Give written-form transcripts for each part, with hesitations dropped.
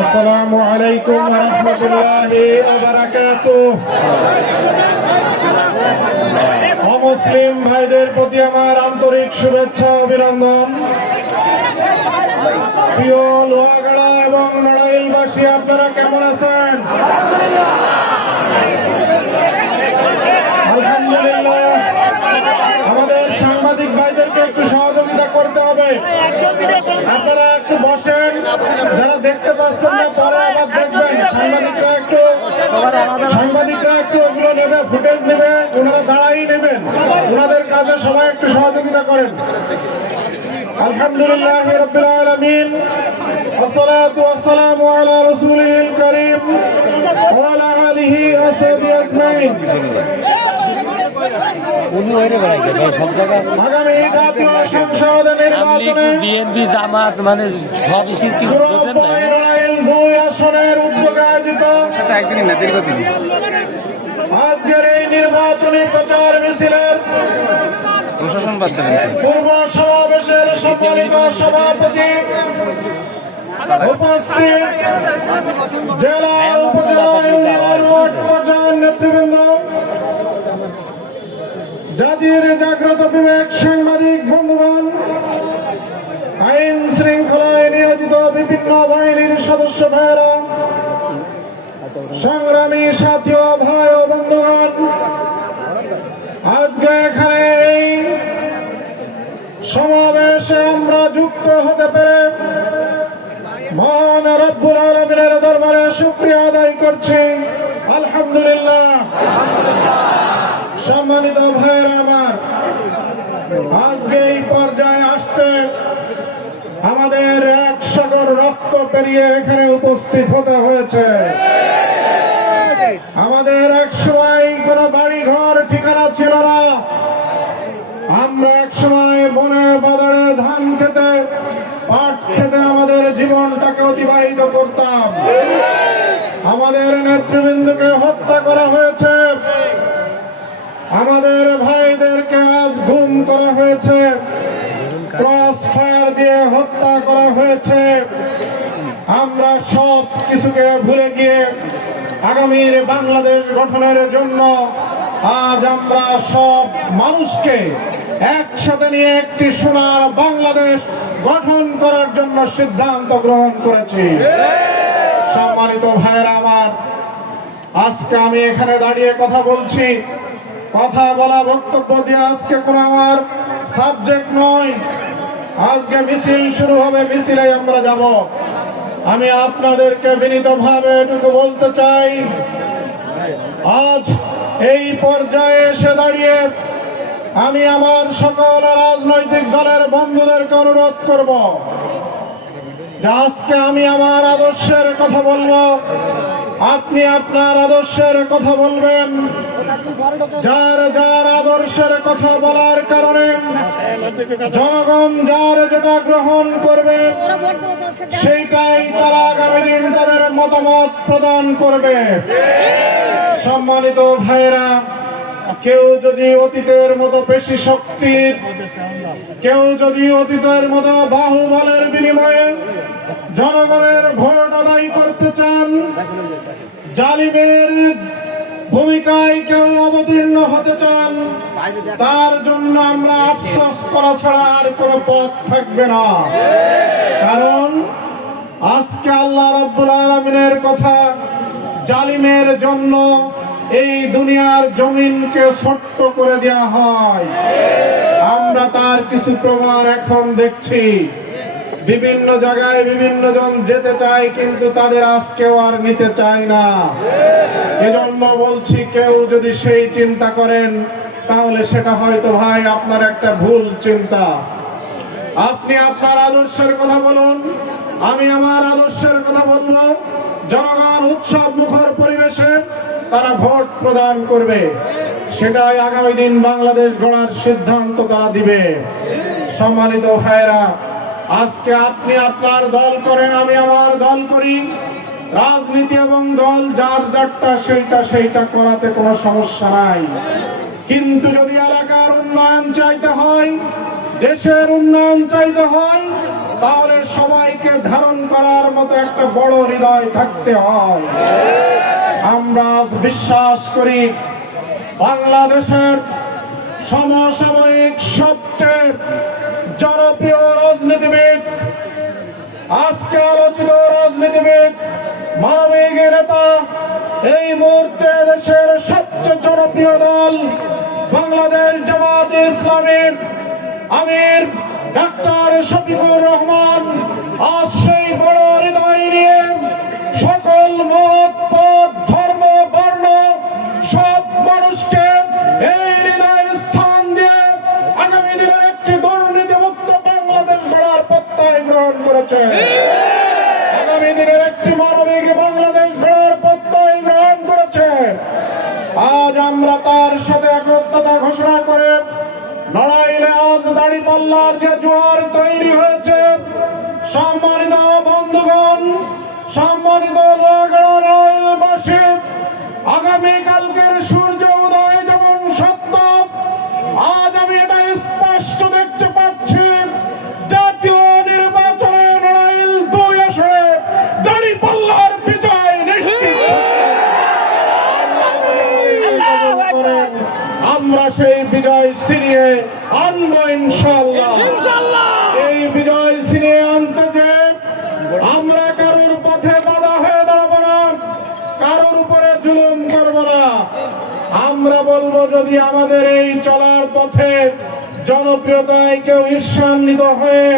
আসসালামু আলাইকুম ওয়া রাহমাতুল্লাহি ওয়া বারাকাতুহু। অমুসলিম ভাইদের প্রতি আমার আন্তরিক শুভেচ্ছা অভিনন্দন। প্রিয় লোহাগাড়া এবং নড়াইলবাসী, আপনারা কেমন আছেন? আলহামদুলিল্লাহ। আমাদের সাংবাদিক ভাইদেরকে একটু সহযোগিতা করতে হবে। আপনারা একটু বসেন, যারা দেখতে পাচ্ছেন না পরে আবার দেখবেন। সাংবাদিকরা একটু ওগুলো নেবে, ফুটেজ নেবে, ওনারা দাঁড়াই নেবেন। ওনাদের কাজে সবাই একটু সহযোগিতা করেন। আলহামদুলিল্লাহ রাব্বিল আলামিন, আসসালাতু ওয়াসসালামু আলা রাসূলিল কারীম ওয়া আলা আলিহি ওয়া সাহবিহি আজমাইন। আগামী জাতীয় সংসদ নির্বাচনে বিএনপি জামাত মানে সব ইস্যু দুই আসনের উদ্যোগে আয়োজিত আজকের এই নির্বাচনী প্রচার মিছিলের পূর্ব সমাবেশের সম্মানিত সভাপতি, উপস্থিত জেলা উপজেলা ইউনিয়ন পর্যায়ের নেতৃবৃন্দ, জাতির জাগ্রত বিবেক সাংবাদিক বন্ধুগণ, আইন শৃঙ্খলায় নিয়োজিত বিভিন্ন বাহিনীর সদস্য ভাইয়েরা, সংগ্রামী সাথী ও ভাই ও বন্ধুগণ, আজকে এখানে এই সমাবেশে আমরা যুক্ত হতে পেরে মহান রব্বুল আলামিনের দরবারে শুকরিয়া আদায় করছি। আলহামদুলিল্লাহ। সম্মানিত ভাইয়েরা আমার, আজকে এই পর্যায়ে আসতে আমাদের এক সাগর রক্ত পেরিয়ে এখানে উপস্থিত হতে হয়েছে। আমাদের এক সময় কোনো বাড়ি ঘর ঠিকানা ছিল না। আমরা এক সময় বনে বাজারে ধান খেতে, পাট খেতে আমাদের জীবনটাকে অতিবাহিত করতাম। আমাদের নেতৃবৃন্দকে হত্যা করা হয়েছে, আমাদের ভাইদেরকে আজ গুম করা হয়েছে, ক্রস ফায়ার দিয়ে হত্যা করা হয়েছে। আমরা সব কিছুকে ভুলে গিয়ে আগামীর বাংলাদেশ গঠনের জন্য আজ আমরা সব মানুষকে একসাথে নিয়ে একটি সোনার বাংলাদেশ গঠন করার জন্য সিদ্ধান্ত গ্রহণ করেছি। সম্মানিত ভাইয়েরা আমার, আজকে আমি এখানে দাঁড়িয়ে কথা বলছি, কথা বলা, বক্তব্য দিয়ে আজকে কোনো আমার সাবজেক্ট নয়। আজকে মিছিল শুরু হবে, মিছিলে আমরা যাব। আমি আপনাদেরকে বিনীতভাবে এটুকু বলতে চাই, আজ এই পর্যায়ে এসে দাঁড়িয়ে আমি আমার সকল রাজনৈতিক দলের বন্ধুদেরকে অনুরোধ করব যে আজকে আমি আমার আদর্শের কথা বলবো, আপনি আপনার আদর্শের কথা বলবেন। যার যার আদর্শের কথা বলার কারণে জনগণ যার যেটা গ্রহণ করবে সেইটাই তারা আগামী দিন তাদের মতামত প্রদান করবে। সম্মানিত ভাইয়েরা, কেউ যদি অতীতের মতো পেশি শক্তির, কেউ যদি অতীতের মতো বাহুবলের বিনিময়ে জনগণের ভোট আদায় করতে চান, জালিমের ভূমিকায় কেউ অবতীর্ণ হতে চান, তার জন্য আমরা আফসোস করা ছাড়া আর কোনো পথ থাকবে না। কারণ আজকে আল্লাহ রাব্বুল আলামিনের কথা, জালিমের জন্য এই দুনিয়ার জমিনকে ছোট্ট করে দেওয়া হয়। আমরা তার কিছু প্রমাণ এখন দেখছি। বিভিন্ন জায়গায় বিভিন্ন জন যেতে চায়, কিন্তু তাদের আজকেও আর নিতে চায় না। এজন্য বলছি, কেউ যদি সেই চিন্তা করেন তাহলে সেটা হয়তো ভাই আপনার একটা ভুল চিন্তা। আপনি আপনার আদর্শের কথা বলুন, আমি আমার আদর্শের কথা বলবো। জনগণ উৎসব মুখর পরিবেশে তারা ভোট প্রদান করবে, সেটাই আগামী দিন বাংলাদেশ গড়ার সিদ্ধান্ত তারা দিবে। সম্মানিত ভাইয়েরা, আজকে আপনি আপনার দল করেন, আমি আমার দল করি। রাজনীতি এবং দল যার যারটা সেইটা করাতে কোনো সমস্যা নাই। কিন্তু যদি এলাকার উন্নয়ন চাইতে হয়, দেশের উন্নয়ন চাইতে হয়, তাহলে সবাইকে ধারণ করার মতো একটা বড় হৃদয় থাকতে হয়। আমরা বিশ্বাস করি বাংলাদেশের সমসাময়িক সবচেয়ে জনপ্রিয় রাজনীতিবিদ, আজকে আলোচিত রাজনীতিবিদ, মানবিক নেতা, এই মুহূর্তে দেশের সবচেয়ে জনপ্রিয় দল বাংলাদেশ জামাত ইসলামীর আমির ডাক্তার শফিকুর রহমান আজ সেই বড় হৃদয় নিয়ে সকল মত, পথ, ধর্ম, বর্ণ সব মানুষকে এই হৃদয় স্থান দিয়ে আগামী দিনের একটি দুর্নীতিমুক্ত বাংলাদেশ গড়ার প্রত্যয় গ্রহণ করেছে। আগামী দিনের একটি মানবিক বাংলাদেশ গড়ার প্রত্যয় গ্রহণ করেছে। আজ আমরা তার সাথে একত্রতা ঘোষণা করে লড়াইলে আজ দাঁড়িপাল্লার যে জোয়ার তৈরি হয়েছে, সম্মানিত বন্ধুগণ, সম্মানিত নড়াইলবাসী, আগামী কালকের সূর্য উদয় যেমন সত্য, আজ আমি এটা স্পষ্ট দেখতে পাচ্ছি জাতীয় নির্বাচনে নড়াইল 2 আসনে দাঁড়িপাল্লার বিজয় নিশ্চিত। আমরা সেই বিজয় ছিনিয়ে আনবো ইনশাআল্লাহ। এই বিজয় ছিনিয়ে আনতে যে আমরা কারোর পথে বাধা হয়ে দাঁড়াবো না, কারোর উপরে জুলুম করব না। আমরা বলবো যদি আমাদের এই চলার পথে জনপ্রিয়তায় কেউ ঈর্ষান্বিত হয়ে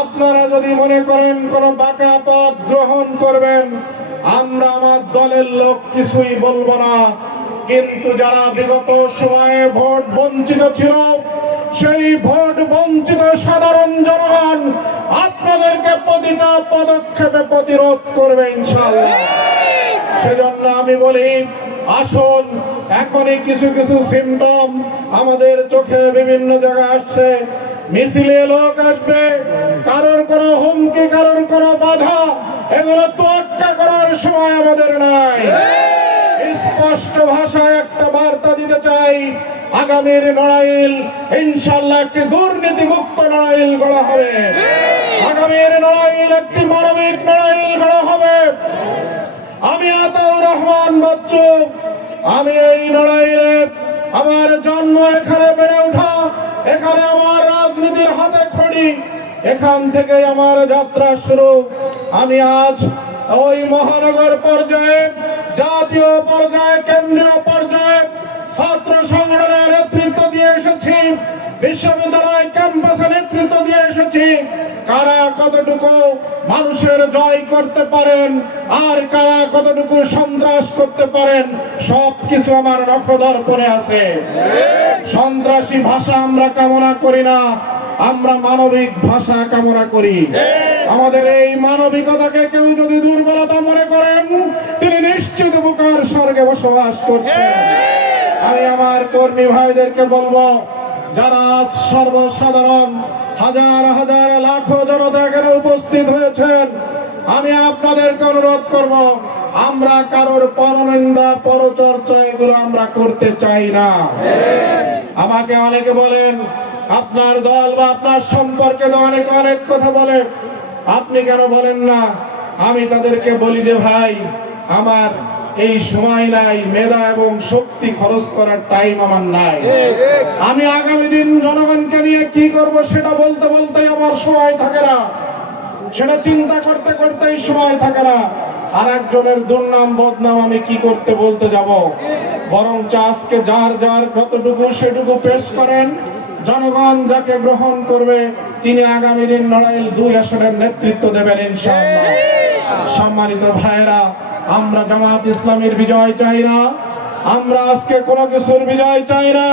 আপনারা যদি মনে করেন কোন বাঁকা পথ গ্রহণ করবেন, আমরা আমার দলের লোক কিছুই বলবো না। কিন্তু যারা বিগত সময়ে ভোট বঞ্চিত ছিল, সেই ভোট বঞ্চিত সাধারণ জনগণ আপনাদেরকে প্রতিটা পদক্ষেপে প্রতিরোধ করবে ইনশাআল্লাহ। সেজন্য আমি বলি, আসুন, এখনই কিছু কিছু সিমটম আমাদের চোখে বিভিন্ন জায়গায় আসছে। মিছিলে লোক আসবে, কারোর কোনো হুমকি, কারোর কোনো বাধা, এগুলো তোয়াক্কা করার সময় আমাদের নাই। স্পষ্ট ভাষায় একটা বার্তা দিতে চাই, আগামীর নড়াইল ইনশাআল্লাহ একটি দুর্নীতিমুক্ত নড়াইল গড়া হবে। আগামীর নড়াইল একটি মানবিক নড়াইল গড়া হবে। আমি আতাউর রহমান বাচ্চু, আমি এই নড়াইলে আমার জন্ম, এখানে বেড়ে ওঠা, এখানে আমার রাজনীতির হাতে খড়ি, এখান থেকে আমার যাত্রা শুরু। আমি আজ ওই মহানগর পর্যায়ে, জাতীয় পর্যায়ে, কেন্দ্রীয় পর্যায়ে ছাত্র সংগঠনের নেতৃত্ব দিয়ে এসেছি, বিশ্ববিদ্যালয় ক্যাম্পাসে নেতৃত্ব দিয়ে এসেছি। কারা কতটুকু মানুষের জয় করতে পারেন আর কারা কতটুকু সন্ত্রাস করতে পারেন, সবকিছু আমার নখদর্পণে আছে। সন্ত্রাসী ভাষা আমরা কামনা করি না, আমরা মানবিক ভাষা কামনা করি। আমাদের এই মানবিকতাকে কেউ যদি দুর্বলতা মনে করেন, তিনি নিশ্চিত বুকার স্বর্গে বসবাস করছেন। আমি আমার কর্মী ভাইদেরকে বলবো, যারা সর্বসাধারণ হাজার হাজার লাখো জনতা এখানে উপস্থিত হয়েছেন, আমি আপনাদেরকে অনুরোধ করব, আমরা কারোর পরনিন্দা, পরচর্চা এগুলো আমরা করতে চাই না। আমাকে অনেকে বলেন আপনার দল বা আপনার সম্পর্কে তো অনেক অনেক কথা বলে, আপনি কেন বলেন না? আমি তাদেরকে বলি যে ভাই, আমার এই সময় নাই, মেধা এবং শক্তি খরচ করার টাইম আমার নাই। আমি আগামী দিন জনগণকে নিয়ে কি করব সেটা বলতে বলতেই আমার সময় থাকে না, সেটা চিন্তা করতে করতেই সময় থাকে না। আর একজনের দুর্নাম বদনাম আমি কি করতে বলতে যাব? বরং আজকে যার যার কতটুকু সেটুকু পেশ করেন, জনগণ যাকে গ্রহণ করবে তিনি আগামী দিন নড়াইল 2 আসনের নেতৃত্ব দেবেন ইনশাআল্লাহ। সম্মানিত ভাইরা, আমরা জামাত ইসলামের বিজয় চাই না, আমরা আজকে কোনো কিছুর বিজয় চাই না,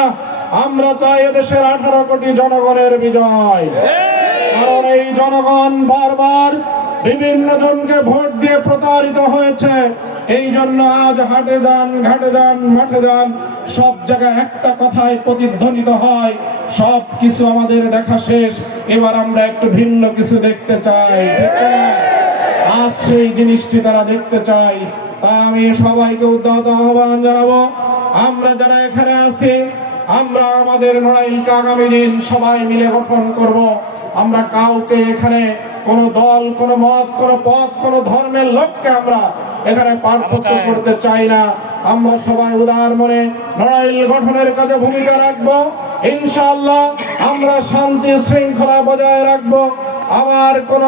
আমরা চাই এদেশের 18 কোটি জনগণের বিজয়। কারণ এই জনগণ বারবার বিভিন্ন জনকে ভোট দিয়ে প্রতারিত হয়েছে। এই জন্য আজ হাটে যান, ঘাটে যান, মাঠে যান, সব জায়গায় একটা কথাই প্রতিধ্বনিত হয়, সব কিছু আমাদের দেখা শেষ, এবার আমরা একটু ভিন্ন কিছু দেখতে চাই। আজ সেই জিনিসটি তারা দেখতে চাই। তাই আমি সবাইকে উদ্যত আহ্বান জানাবো, আমরা যারা এখানে আছি, আমরা আমাদের নড়াইলকে আগামী দিন সবাই মিলে গঠন করব। আমরা কাউকে এখানে কোন দল, কোন মত, কোন পথ, কোন ধর্মের লোককে আমরা এখানে পার্থক্য করতে চাই না। আমরা সবাই উদার মনে নড়াইল গঠনের কাজে ভূমিকা রাখবো। ইনশাআল্লাহ আমরা শান্তি শৃঙ্খলা বজায় রাখবো। আমার কোন